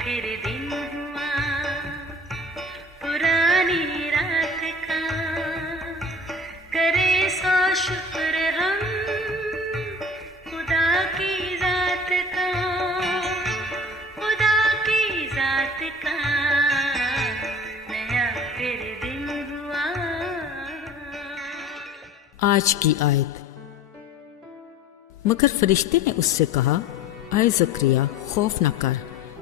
پھر دن ہوا پرانی رات کا، کرے سو شکر ہم خدا کی ذات کا، خدا کی ذات کا نیا پھر دن ہوا۔ آج کی آیت۔ مگر فرشتے نے اس سے کہا، اے زکریا خوف نہ کر،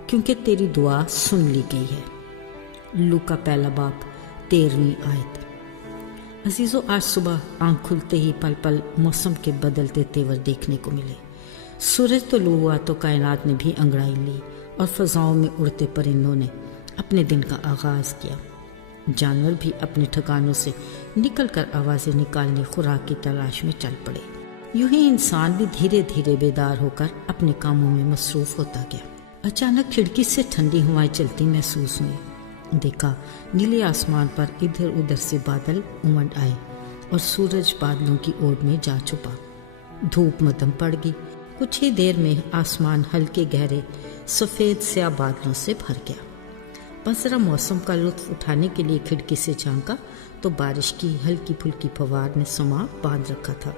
کیونکہ تیری دعا سن لی گئی ہے۔ لوکا پہلا باب 13ویں آیت۔ عزیزو، آج صبح آنکھ کھلتے ہی پل پل موسم کے بدلتے تیور دیکھنے کو ملے۔ سورج طلوع ہوا تو کائنات نے بھی انگڑائی لی اور فضاؤں میں اڑتے پرندوں نے اپنے دن کا آغاز کیا۔ جانور بھی اپنے ٹھکانوں سے نکل کر آوازیں نکالنے خوراک کی تلاش میں چل پڑے۔ یوں ہی انسان بھی دھیرے دھیرے بیدار ہو کر اپنے کاموں میں مصروف ہوتا گیا۔ اچانک کھڑکی سے ٹھنڈی ہوائیں چلتی محسوس ہوئیں۔ دیکھا نیلے آسمان پر ادھر ادھر سے بادل امڑ آئے اور سورج بادلوں کی اوٹ میں جا چھپا۔ دھوپ مدھم پڑ گئی۔ کچھ ہی دیر میں آسمان ہلکے گہرے سفید سیاہ بادلوں سے بھر گیا۔ بس ذرا موسم کا لطف اٹھانے کے لیے کھڑکی سے جھانکا تو بارش کی ہلکی پھلکی فوار نے سما باندھ رکھا تھا۔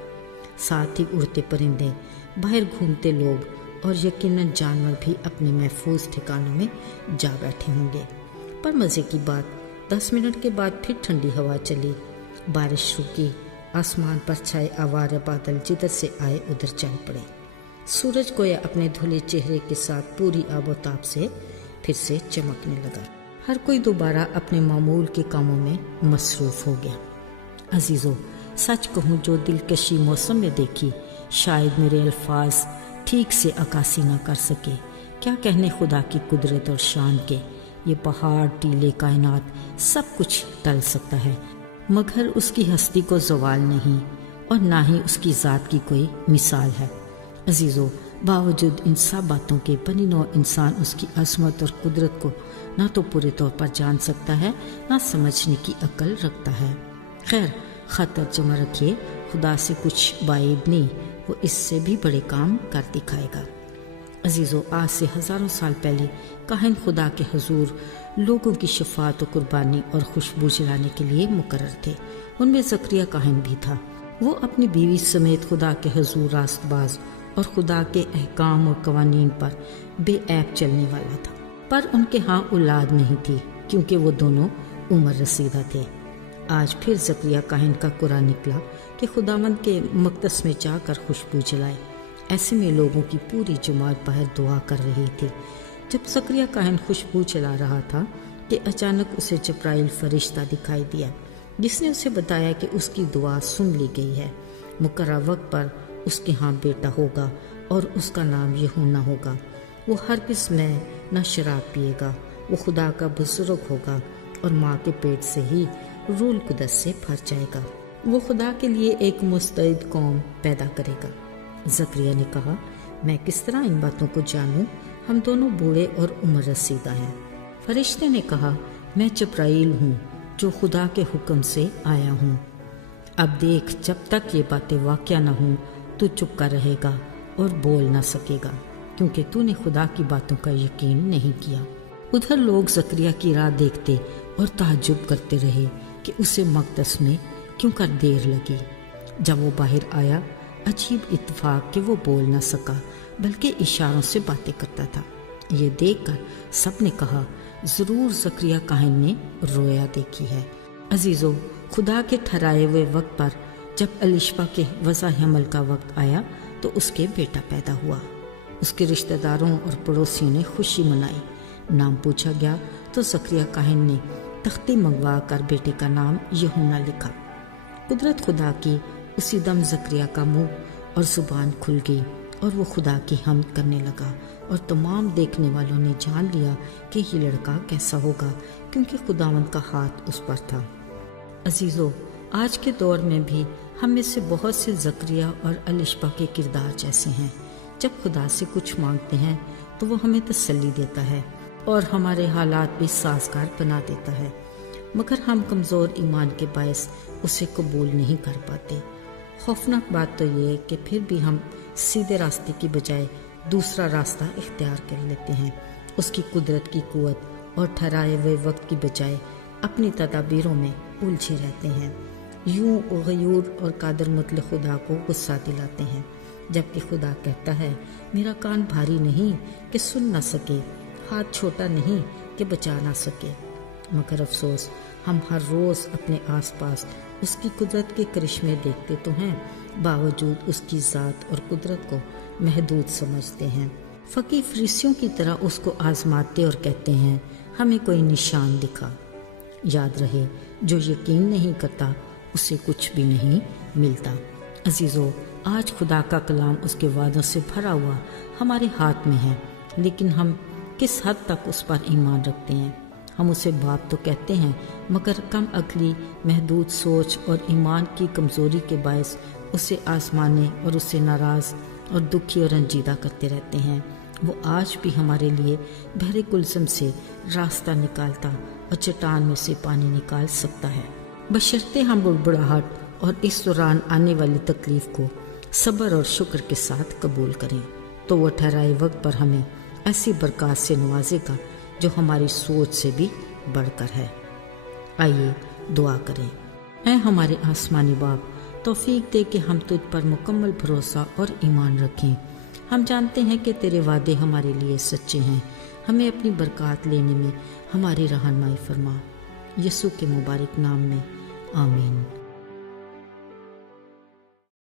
ساتھ ہی اڑتے پرندے، باہر گھومتے لوگ اور یقیناً جانور بھی اپنے محفوظ ٹھکانوں میں جا بیٹھے ہوں گے۔ پر مزے کی بات، 10 منٹ کے بعد پھر ٹھنڈی ہوا چلی، بارش رکی، آسمان پر چھائے آوارہ بادل جدھر سے آئے ادھر چل پڑے۔ سورج گویا اپنے دھلے چہرے کے ساتھ پوری آب و تاب سے پھر سے چمکنے لگا۔ ہر کوئی دوبارہ اپنے معمول کے کاموں میں مصروف ہو گیا۔ عزیزو، سچ کہوں جو دلکشی موسم میں دیکھی شاید میرے الفاظ ٹھیک سے عکاسی نہ کر سکے۔ کیا کہنے خدا کی قدرت اور شان کے، یہ پہاڑ ٹیلے کائنات سب کچھ ٹل سکتا ہے مگر اس کی ہستی کو زوال نہیں اور نہ ہی اس کی ذات کی کوئی مثال ہے۔ عزیزو، باوجود ان سب باتوں کے بنی نوع انسان اس کی عظمت اور قدرت کو نہ تو پورے طور پر جان سکتا ہے نہ سمجھنے کی عقل رکھتا ہے۔ خیر، خطر جمع رکھیے، خدا سے کچھ بعید نہیں، وہ اس سے بھی بڑے کام کر دکھائے گا۔ عزیزو، آج سے ہزاروں سال پہلے کاہن خدا کے حضور لوگوں کی شفاعت و قربانی اور خوشبو جلانے کے لیے مقرر تھے۔ ان میں زکریا کاہن بھی تھا۔ وہ اپنی بیوی سمیت خدا کے حضور راست باز اور خدا کے احکام اور قوانین پر بے عیب چلنے والا تھا، پر ان کے ہاں اولاد نہیں تھی کیونکہ وہ دونوں عمر رسیدہ تھے۔ آج پھر زکریا کاہن کا قرآن نکلا کہ خداوند کے مقدس میں جا کر خوشبو جلائے۔ ایسے میں لوگوں کی پوری جماعت باہر دعا کر رہی تھی۔ جب زکریا کاہن خوشبو چلا رہا تھا کہ اچانک اسے جبرائیل فرشتہ دکھائی دیا، جس نے اسے بتایا کہ اس کی دعا سن لی گئی ہے۔ مقررہ وقت پر اس کے ہاں بیٹا ہوگا اور اس کا نام یحونا ہوگا۔ وہ ہرگز میں نہ شراب پیے گا، وہ خدا کا بزرگ ہوگا اور ماں کے پیٹ سے ہی روح القدس سے بھر جائے گا۔ وہ خدا کے لیے ایک مستعد قوم پیدا کرے گا۔ زکریا نے کہا، میں کس طرح ان باتوں کو جانوں؟ ہم دونوں بوڑھے اور عمر رسیدہ ہیں۔ فرشتے نے کہا، میں جبرائیل ہوں جو خدا کے حکم سے آیا ہوں۔ اب دیکھ، جب تک یہ باتیں واقع نہ ہوں تو چپ کر رہے گا اور بول نہ سکے گا، کیونکہ تو نے خدا کی باتوں کا یقین نہیں کیا۔ ادھر لوگ زکریا کی راہ دیکھتے اور تعجب کرتے رہے کہ اسے مقدس میں کیوں کر دیر لگی۔ جب وہ باہر آیا، عجیب اتفاق کہ وہ بول نہ سکا بلکہ اشاروں سے باتیں کرتا تھا۔ یہ دیکھ کر سب نے کہا، ضرور زکریا کاہن نے رویا دیکھی ہے۔ عزیزو، خدا کے ٹھہرائے ہوئے وقت پر جب الشبہ کے وضع حمل کا وقت آیا تو اس کے بیٹا پیدا ہوا۔ اس کے رشتہ داروں اور پڑوسیوں نے خوشی منائی۔ نام پوچھا گیا تو زکریا کاہن نے تختی منگوا کر بیٹے کا نام یحونا لکھا۔ قدرت خدا کی، اسی دم زکریا کا منہ اور زبان کھل گئی اور وہ خدا کی حمد کرنے لگا، اور تمام دیکھنے والوں نے جان لیا کہ یہ لڑکا کیسا ہوگا، کیونکہ خداوند کا ہاتھ اس پر تھا۔ عزیزو، آج کے دور میں بھی ہم میں سے بہت سے زکریا اور الشبہ کے کردار جیسے ہیں۔ جب خدا سے کچھ مانگتے ہیں تو وہ ہمیں تسلی دیتا ہے اور ہمارے حالات بھی سازگار بنا دیتا ہے، مگر ہم کمزور ایمان کے باعث اسے قبول نہیں کر پاتے۔ خوفناک بات تو یہ ہے کہ پھر بھی ہم سیدھے راستے کی بجائے دوسرا راستہ اختیار کر لیتے ہیں اس کی قدرت کی قوت اور ٹھہرائے ہوئے وقت کی بجائے اپنی تدابیروں میں الجھے رہتے ہیں۔ یوں غیور اور قادر مطلق خدا کو غصہ دلاتے ہیں، جبکہ خدا کہتا ہے میرا کان بھاری نہیں کہ سن نہ سکے، ہاتھ چھوٹا نہیں کہ بچا نہ سکے۔ مگر افسوس ہم ہر روز اپنے آس پاس اس کی قدرت کے کرشمے دیکھتے تو ہیں، باوجود اس کی ذات اور قدرت کو محدود سمجھتے ہیں۔ فقیہ فریسیوں کی طرح اس کو آزماتے اور کہتے ہیں ہمیں کوئی نشان دکھا۔ یاد رہے جو یقین نہیں کرتا اسے کچھ بھی نہیں ملتا۔ عزیزو، آج خدا کا کلام اس کے وعدوں سے بھرا ہوا ہمارے ہاتھ میں ہے، لیکن ہم کس حد تک اس پر ایمان رکھتے ہیں؟ ہم اسے باپ تو کہتے ہیں، مگر کم عقلی، محدود سوچ اور ایمان کی کمزوری کے باعث اسے آزمانے اور اسے ناراض اور دکھی اور رنجیدہ کرتے رہتے ہیں۔ وہ آج بھی ہمارے لیے بحر کلثم سے راستہ نکالتا اور چٹان میں سے پانی نکال سکتا ہے، بشرطے ہم بڑبڑاہٹ اور اس دوران آنے والی تکلیف کو صبر اور شکر کے ساتھ قبول کریں، تو وہ ٹھہرائے وقت پر ہمیں ایسی برکات سے نوازے گا جو ہماری سوچ سے بھی بڑھ کر ہے۔ آئیے دعا کریں۔ اے ہمارے آسمانی باپ، توفیق دے کہ ہم تجھ پر مکمل بھروسہ اور ایمان رکھیں۔ ہم جانتے ہیں کہ تیرے وعدے ہمارے لیے سچے ہیں، ہمیں اپنی برکات لینے میں ہماری رہنمائی فرما۔ یسوع کے مبارک نام میں آمین۔